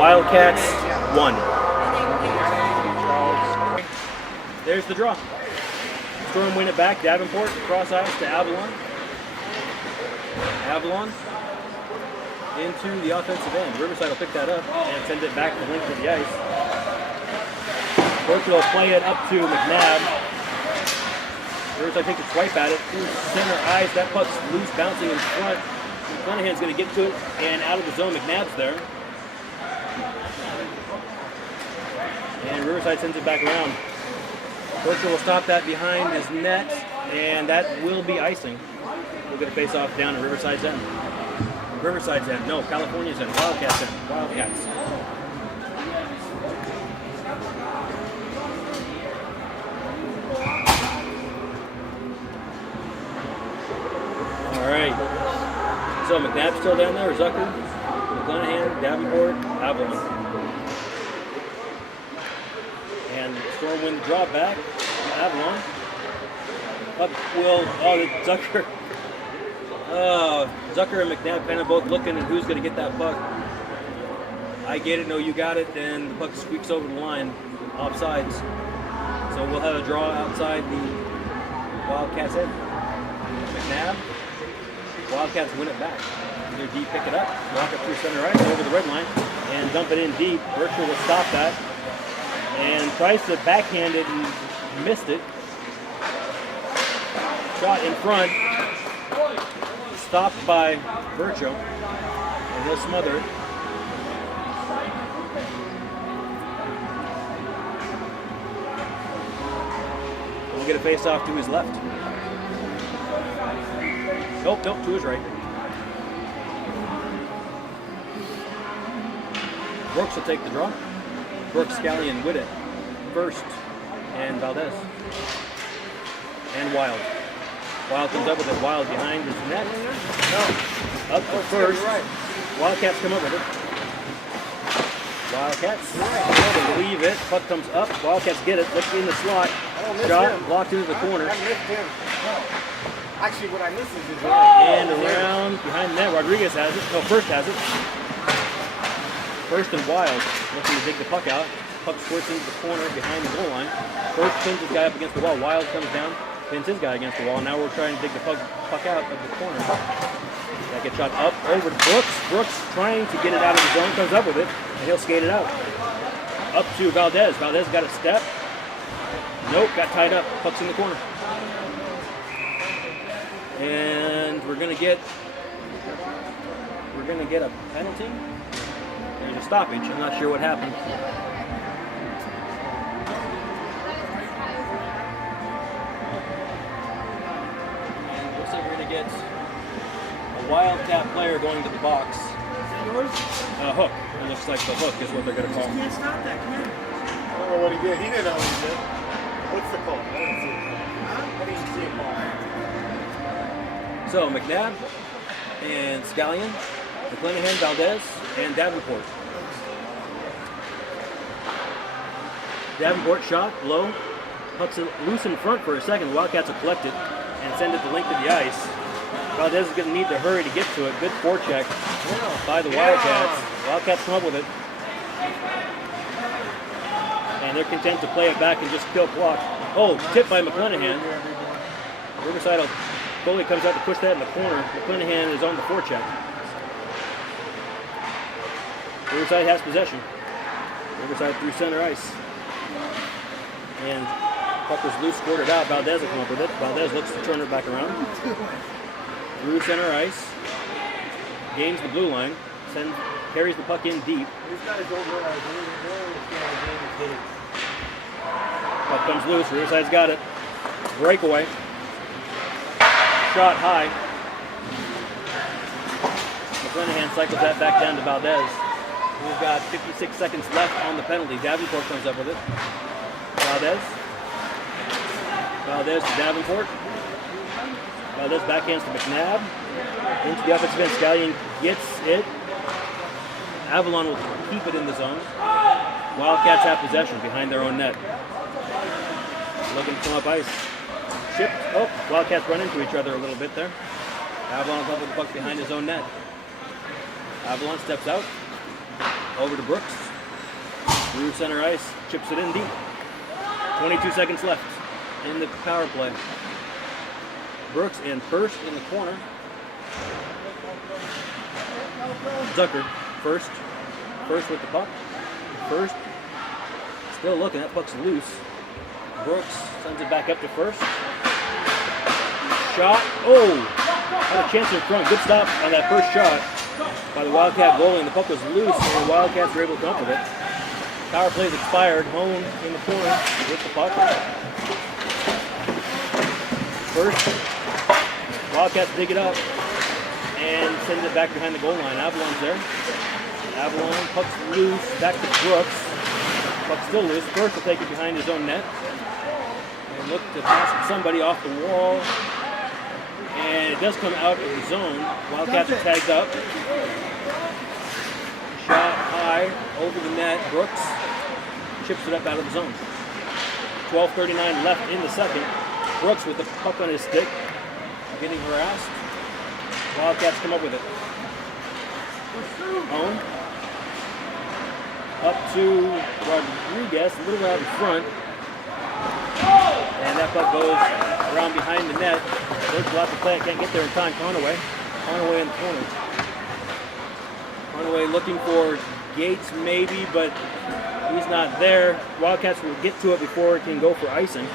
Wildcats 1. There's the draw. Storm win it back. Davenport cross ice to Avalon. Avalon into the offensive end. Riverside will pick that up and send it back the length of the ice. Portugal will play it up to McNabb. Riverside takes a swipe at it. Through center ice. That puck's loose, bouncing in front. McClanahan's going to get to it and out of the zone. McNabb's there. And Riverside sends it back around. Portugal will stop that behind his net, and that will be icing. We'll get a face-off down at Riverside's end. Riverside's end. No, California's end. Wildcats end. Wildcats. All right. So McNabb's still down there. Zucker, McClanahan, Davenport, Avalon. And Storm win the draw back. Avalon. Up will, Zucker. Zucker and McNabb kind of both looking at who's going to get that puck. I get it, no, you got it, and the puck squeaks over the line, offsides. So we'll have a draw outside the Wildcats' end. McNabb. Wildcats win it back. Their D pick it up, walk up through center ice, over the red line, and dump it in deep. Virtual will stop that. And tries to backhand it and missed it. Shot in front. Stopped by Virgil. And he'll smother it. We'll get a face off to his left. Nope, to his right. Brooks will take the draw. Brooks, Scallion, Witt, First, and Valdez. And Wild. Wild comes up with it. Wild behind his net. No. Up to First. Wildcats come up with it. Wildcats. They leave it. Puck comes up. Wildcats get it. Look in the slot. Shot. Blocked into the corner. I missed him. Actually, what I missed is his and around behind the net. Rodriguez has it. No, First has it. First and Wild looking to dig the puck out. Puck squirts into the corner behind the goal line. First pins his guy up against the wall. Wild comes down, pins his guy against the wall. Now we're trying to dig the puck out of the corner. That gets shot up over to Brooks. Brooks trying to get it out of the zone, comes up with it, and he'll skate it out. Up to Valdez. Valdez got a step. Nope, got tied up. Puck's in the corner. And we're gonna get a penalty. And a stoppage. I'm not sure what happened. And looks like we're going to get a Wildcat player going to the box. A hook. It looks like the hook is what they're going to call. You can't stop that, come here. I don't know what he did. He didn't know what he did. What's the call? I didn't see it. I didn't see it call. So McNabb and Scallion, McClanahan, Valdez, and Davenport. Davenport shot, low, pucks it loose in front for a second. The Wildcats will collect it and send it the length of the ice. Valdez is going to need to hurry to get to it. Good forecheck by the Wildcats. Wildcats come up with it. And they're content to play it back and just kill clock. Oh, tipped by McClanahan. Riverside goalie comes out to push that in the corner. McClanahan is on the forecheck. Riverside has possession. Riverside through center ice. And puck was loose, squirted out. Valdez will come up with it. Valdez looks to turn it back around. Through center ice. Gains the blue line. Carries the puck in deep. Puck comes loose. Riverside's got it. Breakaway. Shot high. McClanahan cycles that back down to Valdez. We've got 56 seconds left on the penalty. Davenport comes up with it. Valdez to Davenport. Valdez backhands to McNabb. Into the offensive end. Scallion gets it. Avalon will keep it in the zone. Wildcats have possession behind their own net. Looking to come up ice. Shipped. Oh, Wildcats run into each other a little bit there. Avalon comes with the puck behind his own net. Avalon steps out. Over to Brooks. Through center ice. Chips it in deep. 22 seconds left in the power play. Brooks in first in the corner. Zucker first with the puck. First. Still looking. That puck's loose. Brooks sends it back up to first. Shot. Oh! Had a chance in front. Good stop on that first shot by the Wildcat goalie, and the puck was loose, and the Wildcats were able to come up with it. Power play's expired. Hone in the corner with the puck. First, Wildcats dig it up and send it back behind the goal line. Avalon's there. Avalon, puck's loose. Back to Brooks. Puck's still loose. First will take it behind his own net. And look to pass it somebody off the wall. And it does come out of the zone. Wildcats are tagged up. Shot high over the net. Brooks chips it up out of the zone. 12:39 left in the second. Brooks with the puck on his stick, getting harassed. Wildcats come up with it. Home. Up to Rodriguez, a little out in front. And that puck goes around behind the net. Brooks will have to play it, can't get there in time. Conaway. Conaway in the corner. Conaway looking for Gates maybe, but he's not there. Wildcats will get to it before it can go for icing.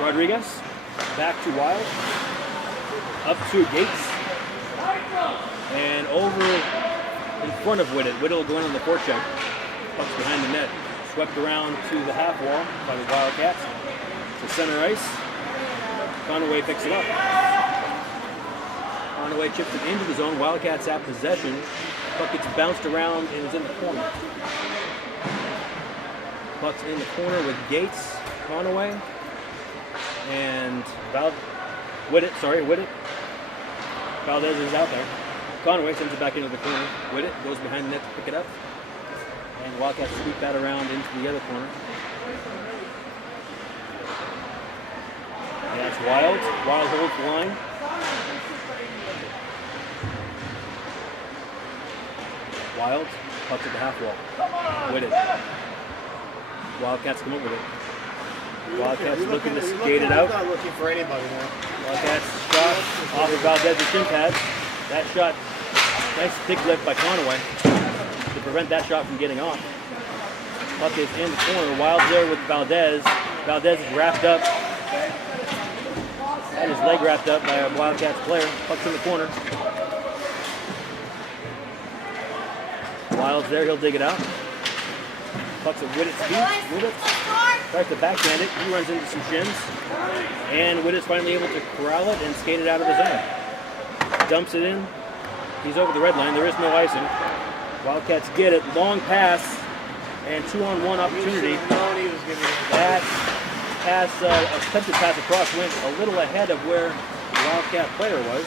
Rodriguez, back to Wild, up to Gates, and over in front of Whitted. Whitted will go in on the forecheck. Puck's behind the net. Swept around to the half wall by the Wildcats. To center ice. Conaway picks it up. Conaway chips it into the zone. Wildcats have possession. Puck gets bounced around and is in the corner. Puck's in the corner with Gates, Conaway, and Whitted. Valdez is out there. Conaway sends it back into the corner. Whitted goes behind the net to pick it up. And Wildcats sweep that around into the other corner. And that's Wild. Wild holds the line. Wild, puck at the half wall. Whitted. Wildcats come up with it. Wildcats looking to skate it out. He's not looking for anybody now. Wildcats shot off of Valdez's shin pad. That shot, nice stick lift by Conaway to prevent that shot from getting off. Puck is in the corner. Wild there with Valdez. Valdez is wrapped up. Had his leg wrapped up by a Wildcats player. Puck's in the corner. Wild's there, he'll dig it out. Puck's at Whittett's feet. Whitted tries to backhand it. He runs into some shins. And Whittett's finally able to corral it and skate it out of the zone. Dumps it in. He's over the red line. There is no icing. Wildcats get it. Long pass and 2-on-1 opportunity. That pass, attempted pass across went a little ahead of where the Wildcat player was.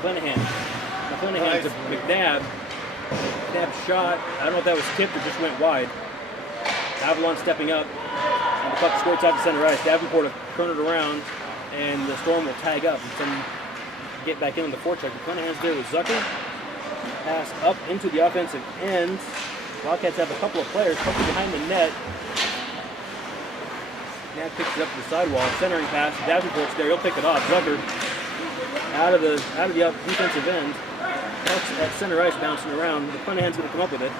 McClanahan to McNabb. McNabb shot. I don't know if that was tipped or just went wide. Avalon stepping up. And the puck squirts out to center ice. Davenport will turn it around, and the Storm will tag up and then get back in on the forecheck. McClanahan's there with Zucker. Pass up into the offensive end. Wildcats have a couple of players. Puck behind the net. McNabb picks it up to the sidewall. Centering pass. Davenport's there. He'll pick it off. Zucker out of the defensive end. Puck's at center ice bouncing around. McClanahan's going to come up with it.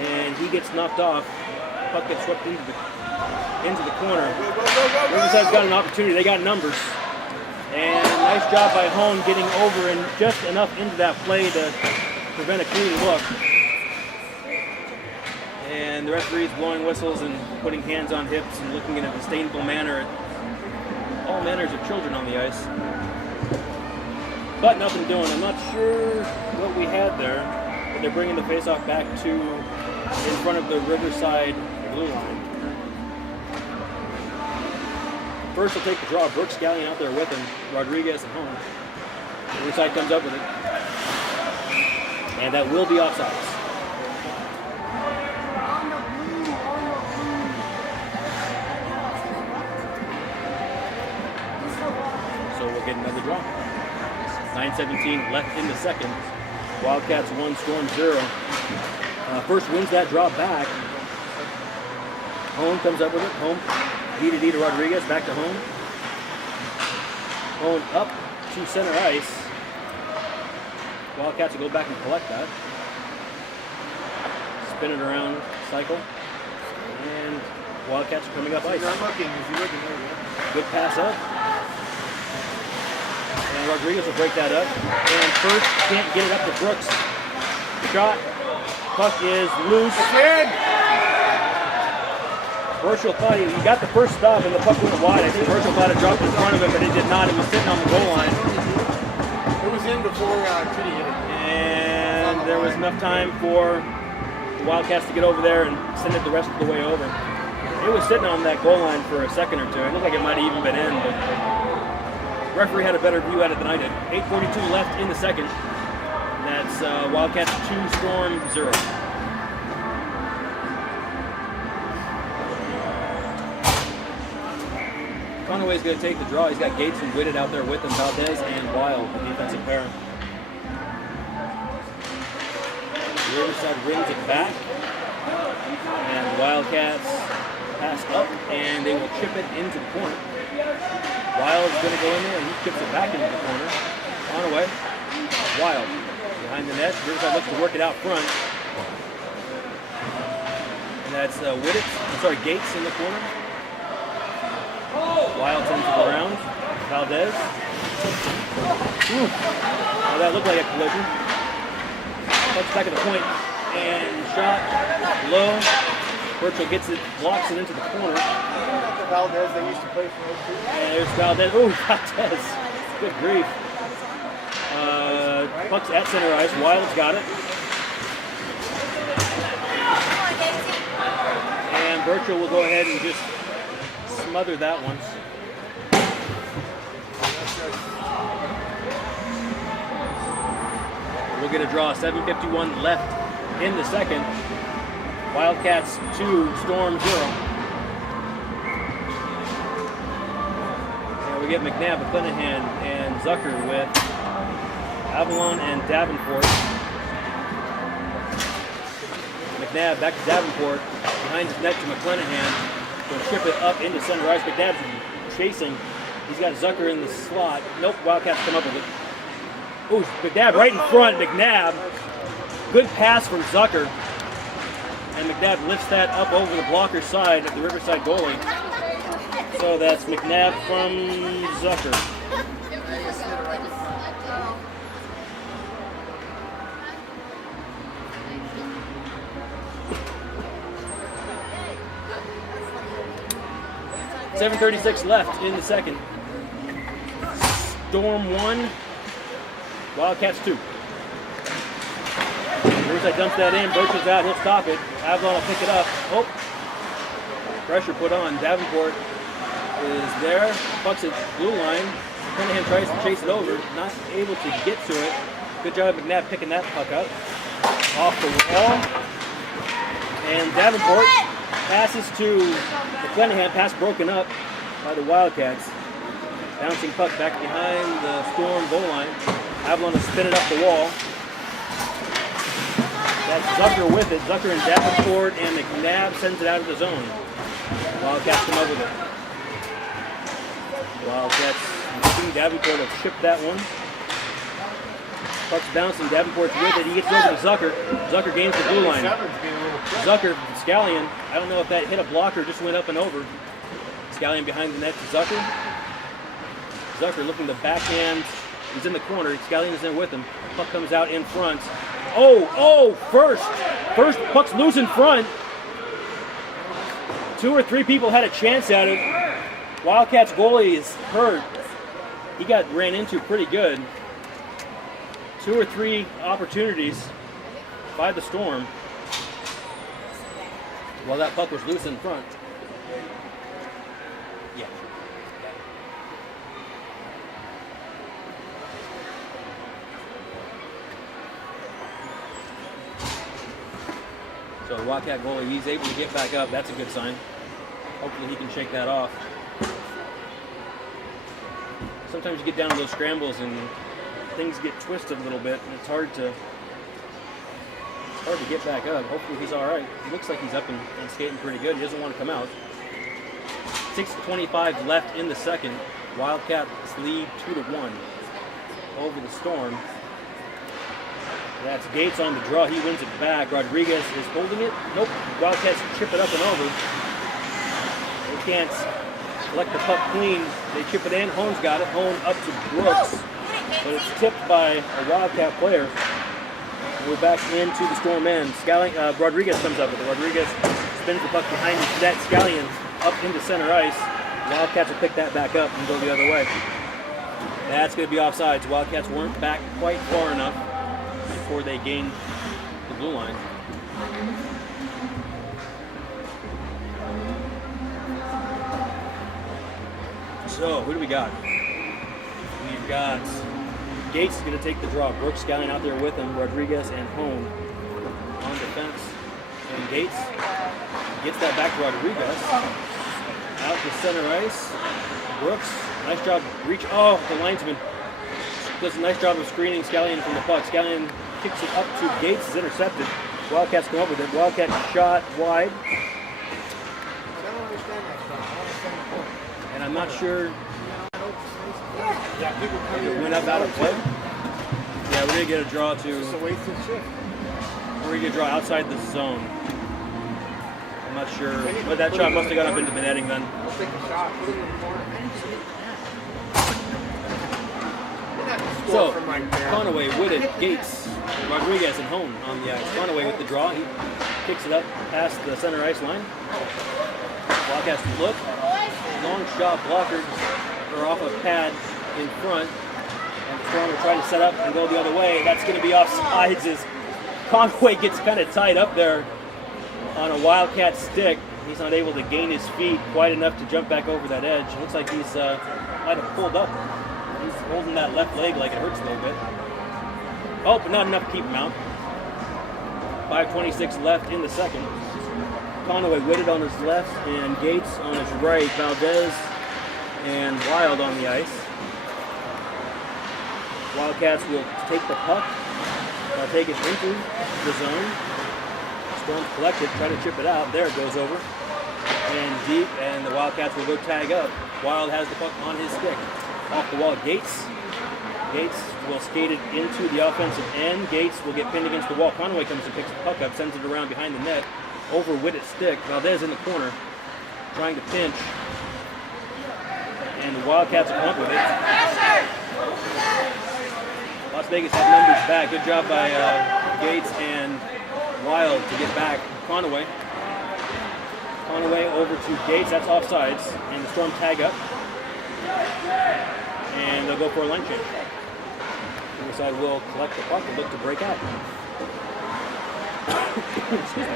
And he gets knocked off. Puck gets swept into the corner. Riverside's got an opportunity. They got numbers. And nice job by Hone getting over and just enough into that play to prevent a clean look. And the referee's blowing whistles and putting hands on hips and looking in a disdainful manner at all manners of children on the ice. But nothing doing. I'm not sure what we had there, but they're bringing the faceoff back to in front of the Riverside blue line. First will take the draw. Brooks Scallion out there with him. Rodriguez at home. Riverside comes up with it. And that will be offsides. So we'll get another draw. 9:17 left in the second. Wildcats 1, Storm 0. First wins that draw back. Hone comes up with it. Hone, D to Rodriguez, back to Hone. Hone up to center ice. Wildcats will go back and collect that. Spin it around, cycle. And Wildcats are coming up ice. He's not looking. Is he looking there? Good pass up. And Rodriguez will break that up. And first can't get it up to Brooks. Shot. Puck is loose. Burchell thought he got the first stop and the puck went wide. I think Burchell thought it dropped in front of him, but it did not. It was sitting on the goal line. It was in before Kitty hit it. And there was enough time for the Wildcats to get over there and send it the rest of the way over. It was sitting on that goal line for a second or two. It looked like it might have even been in, but the referee had a better view at it than I did. 8:42 left in the second. That's Wildcats 2, Storm 0. Conaway's going to take the draw. He's got Gates and Whitted out there with him. Valdez and Wild, the defensive pair. The Riverside wins it back. And Wildcats pass up, and they will chip it into the corner. Wild's going to go in there, and he chips it back into the corner. Conaway. Wild. Behind the net. Riverside looks to work it out front. And that's Gates in the corner. Wild into the ground. Valdez. Oh, that looked like a collision. Puck's back at the point. And shot. Low. Burchell gets it, blocks it into the corner. The Valdez they used to play for us. And there's Valdez. Oh, Valdez. Good grief. Puck's at center ice. Wild's got it. And Burchell will go ahead and just smother that one. We'll get a draw. 7:51 left in the second. Wildcats 2, Storm 0. And we get McNabb, McClenahan, and Zucker with Avalon and Davenport. McNabb back to Davenport. Behind his net to McClenahan. He'll chip it up into center ice. McNabb's chasing. He's got Zucker in the slot. Nope, Wildcats come up with it. Ooh, McNabb right in front. McNabb. Good pass from Zucker. And McNabb lifts that up over the blocker side of the Riverside goalie. So that's McNabb from Zucker. .736 left in the second. Storm 1, Wildcats 2. Riverside dumps that in, Burchell's out, he'll stop it. Avalon will pick it up. Oh, pressure put on. Davenport is there. Puck's at blue line. Cunningham tries to chase it over, not able to get to it. Good job, McNabb picking that puck up. Off the wall. And Davenport passes to McClenahan, pass broken up by the Wildcats. Bouncing puck back behind the Storm goal line. Avalon will spin it up the wall. That's Zucker with it. Zucker and Davenport, and McNabb sends it out of the zone. Wildcats come up with it. Wildcats, Davenport will chip that one. Puck's bouncing, Davenport's with it. He gets over to Zucker. Zucker gains the blue line. Zucker, Scallion, I don't know if that hit a blocker or just went up and over. Scallion behind the net to Zucker. Zucker looking to backhand. He's in the corner. Scallion is in with him. Puck comes out in front. First puck's loose in front. 2 or 3 people had a chance at it. Wildcats goalie is hurt. He got ran into pretty good. 2 or 3 opportunities by the Storm while that puck was loose in front. Yeah. So the Wildcat goalie, he's able to get back up. That's a good sign. Hopefully he can shake that off. Sometimes you get down to those scrambles and things get twisted a little bit, and it's hard to get back up. Hopefully he's all right. He looks like he's up and skating pretty good. He doesn't want to come out. 6:25 left in the second. Wildcats lead 2-1 over the Storm. That's Gates on the draw. He wins it back. Rodriguez is holding it. Nope. Wildcats chip it up and over. They can't collect the puck clean. They chip it in. Hone's got it. Hone up to Brooks. But it's tipped by a Wildcat player. We're back into the Storm end. Rodriguez comes up with it. Rodriguez spins the puck behind his net. Scallion up into center ice. Wildcats will pick that back up and go the other way. That's going to be offsides. Wildcats weren't back quite far enough before they gained the blue line. So, who do we got? We've got Gates is going to take the draw. Brooks Scallion out there with him. Rodriguez and Hone on defense. And Gates gets that back to Rodriguez. Out to center ice. Brooks, nice job. Reach. Oh, the linesman does a nice job of screening Scallion from the puck. Scallion kicks it up to Gates. Is intercepted. Wildcats come up with it. Wildcat shot wide. I don't understand that stuff. And I'm not sure Yeah, people come if here. it went up out of play. Yeah, we're going to get a draw It's a to. wasted shift. We're going to get a draw outside the zone. I'm not sure. But that shot must have got up into the netting then. I'll take a shot. Put it in the corner. So, Conaway with it, Gates, Rodriguez, and Hone on the ice. Conaway with the draw. He kicks it up past the center ice line. Wildcats look. Long shot blocker or off a pad in front. And Storm will try to set up and go the other way. That's going to be offsides as Conaway gets kind of tied up there on a Wildcat stick. He's not able to gain his feet quite enough to jump back over that edge. It looks like he's might have pulled up. He's holding that left leg like it hurts a little bit. Oh, but not enough to keep him out. 5:26 left in the second. Conaway with it on his left and Gates on his right. Valdez and Wild on the ice. Wildcats will take the puck. They'll take it into the zone. Storm collect it, try to chip it out. There it goes over. And deep, and the Wildcats will go tag up. Wild has the puck on his stick. Off the wall, Gates. Gates will skate it into the offensive end. Gates will get pinned against the wall. Conaway comes and picks the puck up, sends it around behind the net. Over Whittett's stick. Valdez in the corner, trying to pinch. And the Wildcats will come up with it. Las Vegas have numbers back. Good job by Gates and Wild to get back. Conaway. Conaway over to Gates. That's offsides. And the Storm tag up. And they'll go for a line change. Riverside will collect the puck and look to break out. Excuse me.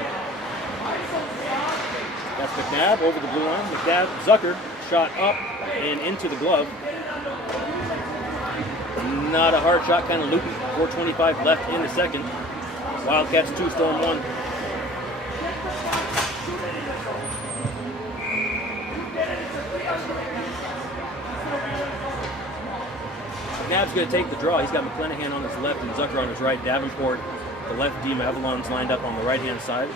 That's McNabb over the blue line. McNabb, Zucker, shot up and into the glove. Not a hard shot, kind of loopy. 4:25 left in the second. Wildcats 2, Storm 1. McNabb's going to take the draw. He's got McClanahan on his left and Zucker on his right. Davenport, the left D, Avalon's lined up on the right-hand side.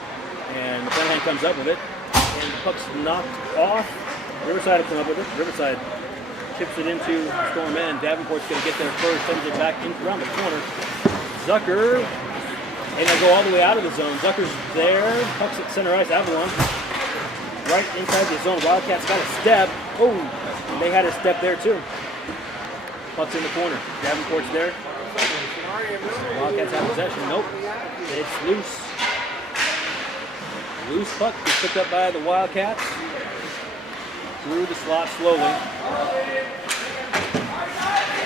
And McClanahan comes up with it. And the puck's knocked off. Riverside will come up with it. Riverside chips it into Storm end. Davenport's going to get there first, sends it back in around the corner. Zucker, and they'll go all the way out of the zone. Zucker's there. Puck's at center ice. Avalon right inside the zone. Wildcats got a step. Oh, and they had a step there too. Puck's in the corner. Davenport's there. Wildcats have possession. Nope. It's loose. Loose puck is picked up by the Wildcats. Through the slot slowly.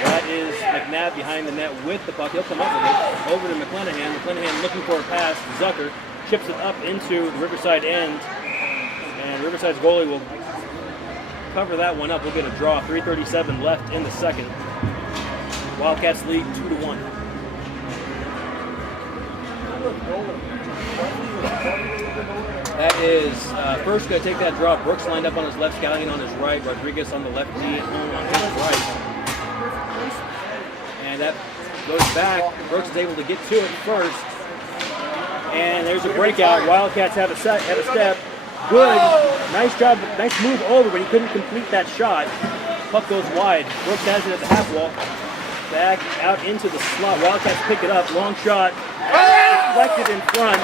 That is McNabb behind the net with the puck. He'll come up with it. Over to McClanahan. McClanahan looking for a pass. Zucker chips it up into the Riverside end. And Riverside's goalie will cover that one up. We'll get a draw. 3:37 left in the second. Wildcats lead 2-1. That is first going to take that draw. Brooks lined up on his left, Scallion on his right, Rodriguez on the left D, and Hone on his right. And that goes back. Brooks is able to get to it first. And there's a breakout. Wildcats have a step. Good. Nice job. Nice move over, but he couldn't complete that shot. Puck goes wide. Brooks has it at the half wall. Back out into the slot. Wildcats pick it up. Long shot. Deflected in front.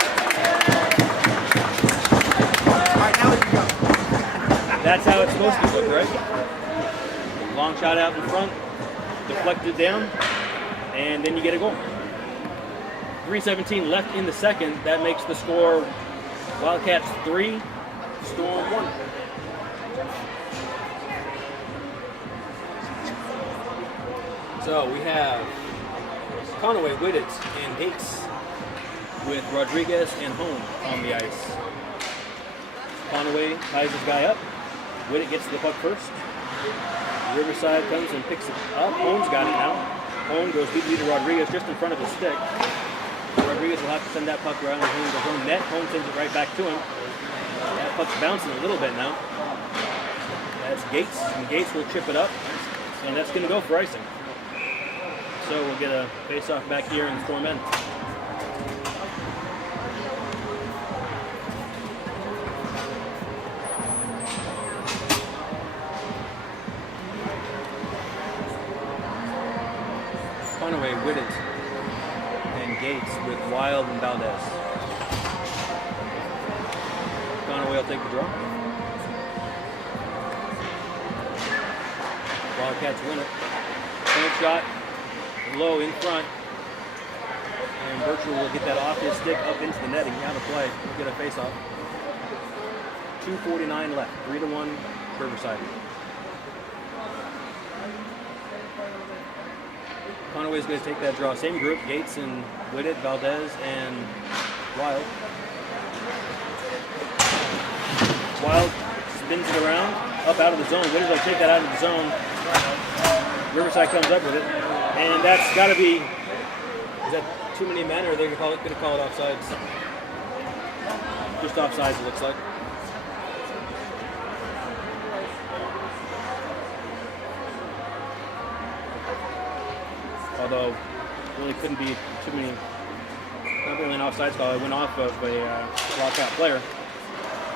That's how it's supposed to look, right? Long shot out in front. Deflected down. And then you get a goal. 3:17 left in the second. That makes the score Wildcats 3, Storm 1. So we have Conaway, Whittet, and Gates with Rodriguez and Hone on the ice. Conaway ties his guy up. Whittet gets the puck first. Riverside comes and picks it up. Hone's got it now. Hone goes deep to Rodriguez just in front of his stick. Rodriguez will have to send that puck around and his own net. Hone sends it right back to him. That puck's bouncing a little bit now. That's Gates, and Gates will chip it up, and that's going to go for icing. So we'll get a face-off back here in Storm end. Conaway, Whittet, and Gates with Wild and Valdez. Conaway will take the draw. Wildcats win it. Point shot, low in front. And Birchall will get that off his stick up into the netting. Out of play. We'll get a face-off. 2:49 left. 3-1 Riverside. Conaway's going to take that draw. Same group, Gates and Whittet, Valdez, and Wild. Wild spins it around, up out of the zone. Whittet will take that out of the zone. Riverside comes up with it. And that's got to be, is that too many men, or are they going to call it offsides? Just offsides, it looks like. Although, really couldn't be too many, not really an offside call. It went off of a lockout player.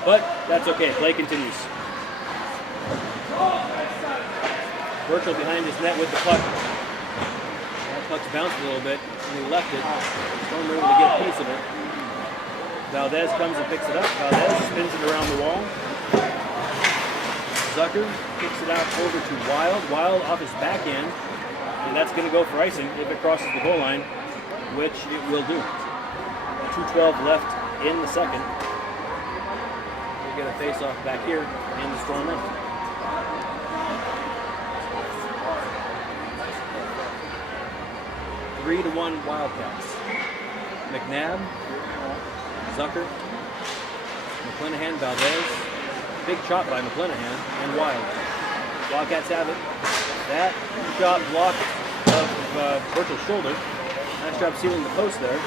But that's okay, play continues. Birchall behind his net with the puck. That puck's bounced a little bit, and he left it. Storm able to get a piece of it. Valdez comes and picks it up. Valdez spins it around the wall. Zucker kicks it out over to Wild. Wild off his backhand. And that's going to go for icing if it crosses the goal line, which it will do. 2:12 left in the second. We'll get a face-off back here in the Storm end. Three to 1 Wildcats. McNabb, Zucker, McClanahan, Valdez. Big shot by McClanahan and Wild. Wildcats have it. That shot blocked of Birchall's shoulder. Nice job sealing the post there.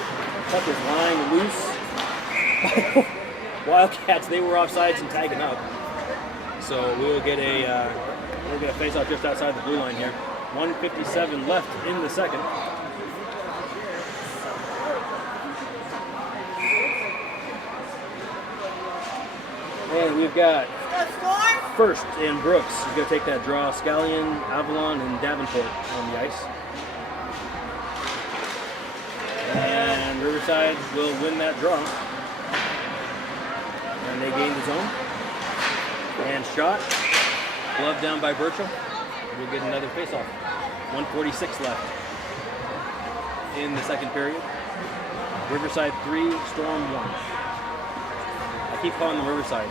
Puck is lying loose. Wildcats, they were offsides and tagging up. So we'll get a face-off just outside the blue line here. 1:57 left in the second. And we've got First and Brooks is going to take that draw. Scallion, Avalon, and Davenport on the ice. And Riverside will win that draw. And they gain the zone. And shot. Glove down by Birchall. We'll get another face-off. 1:46 left in the second period. Riverside 3, Storm 1. I keep calling them Riverside.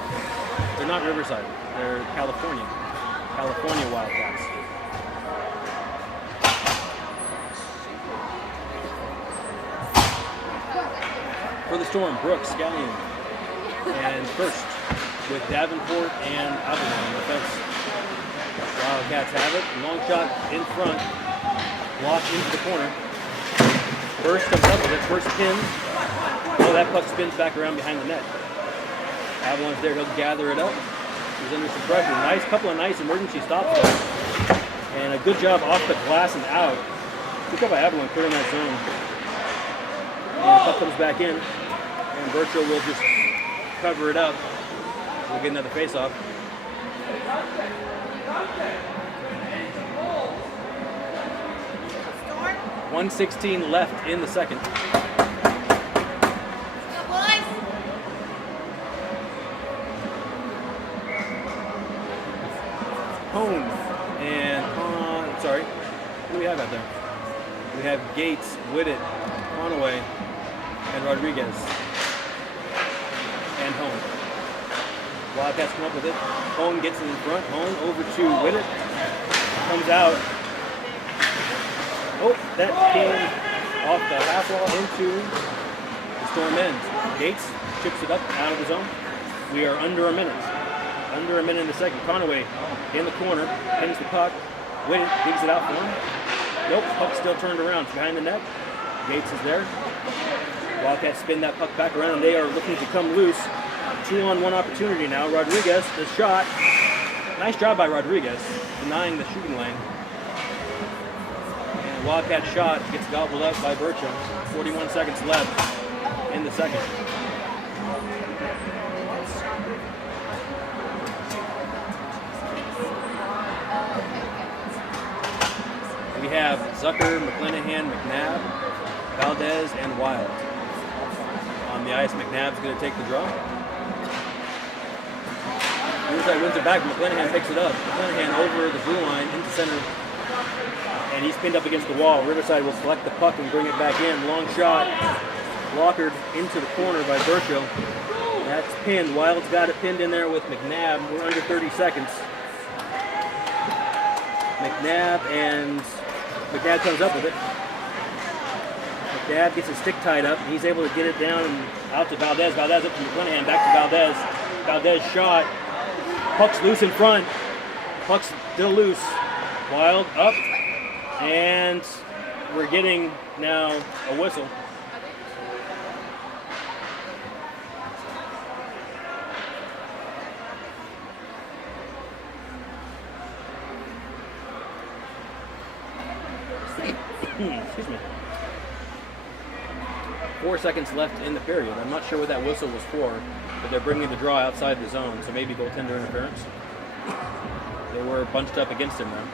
They're not Riverside. They're California Wildcats. For the Storm, Brooks, Scallion, and First with Davenport and Avalon on the fence. Wildcats have it. Long shot in front. Blocked into the corner. First comes up with it. First pin. Oh, that puck spins back around behind the net. Avalon's there. He'll gather it up. He's under some pressure. Couple of nice emergency stops there. And a good job off the glass and out Pick up by Avalon, clearing that zone. And the puck comes back in, and Bertram will just cover it up. We'll get another face-off. 1:16 left in the second. Hone and sorry, what do we have out there? We have Gates, Whitted, Conaway, and Rodriguez, and Hone. Wildcats come up with it. Hone gets in front. Hone over to Whitted. Comes out. Oh, that came off the half wall into the Storm end. Gates chips it up out of the zone. We are under a minute. Under a minute in the second. Conaway in the corner, pins the puck. Whitted digs it out for him. Nope, puck still turned around. It's behind the net. Gates is there. Wildcats spin that puck back around. They are looking to come loose. 2-on-1 opportunity now. Rodriguez, the shot. Nice job by Rodriguez, denying the shooting lane. And Wildcat shot gets gobbled up by Bertram. 41 seconds left in the second. We have Zucker, McClanahan, McNabb, Valdez, and Wild. On the ice, McNabb's going to take the draw. Riverside wins it back. McClanahan picks it up. McClanahan over the blue line into center. And he's pinned up against the wall. Riverside will select the puck and bring it back in. Long shot. Blockered into the corner by Burchill. That's pinned. Wild's got it pinned in there with McNabb. We're under 30 seconds. McNabb comes up with it. McNabb gets his stick tied up. He's able to get it down and out to Valdez. Valdez up to McClanahan. Back to Valdez. Valdez shot. Puck's loose in front. Puck's still loose. Wild up. And we're getting now a whistle. Excuse me. 4 seconds left in the period. I'm not sure what that whistle was for, but they're bringing the draw outside the zone, so maybe goaltender interference. They were bunched up against him now.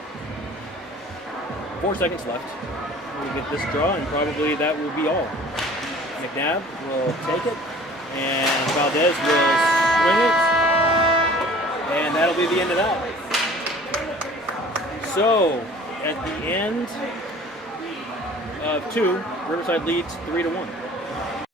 4 seconds left. We'll get this draw, and probably that will be all. McNabb will take it, and Valdez will swing it, and that'll be the end of that. So, at the end of 2, Riverside leads 3-1.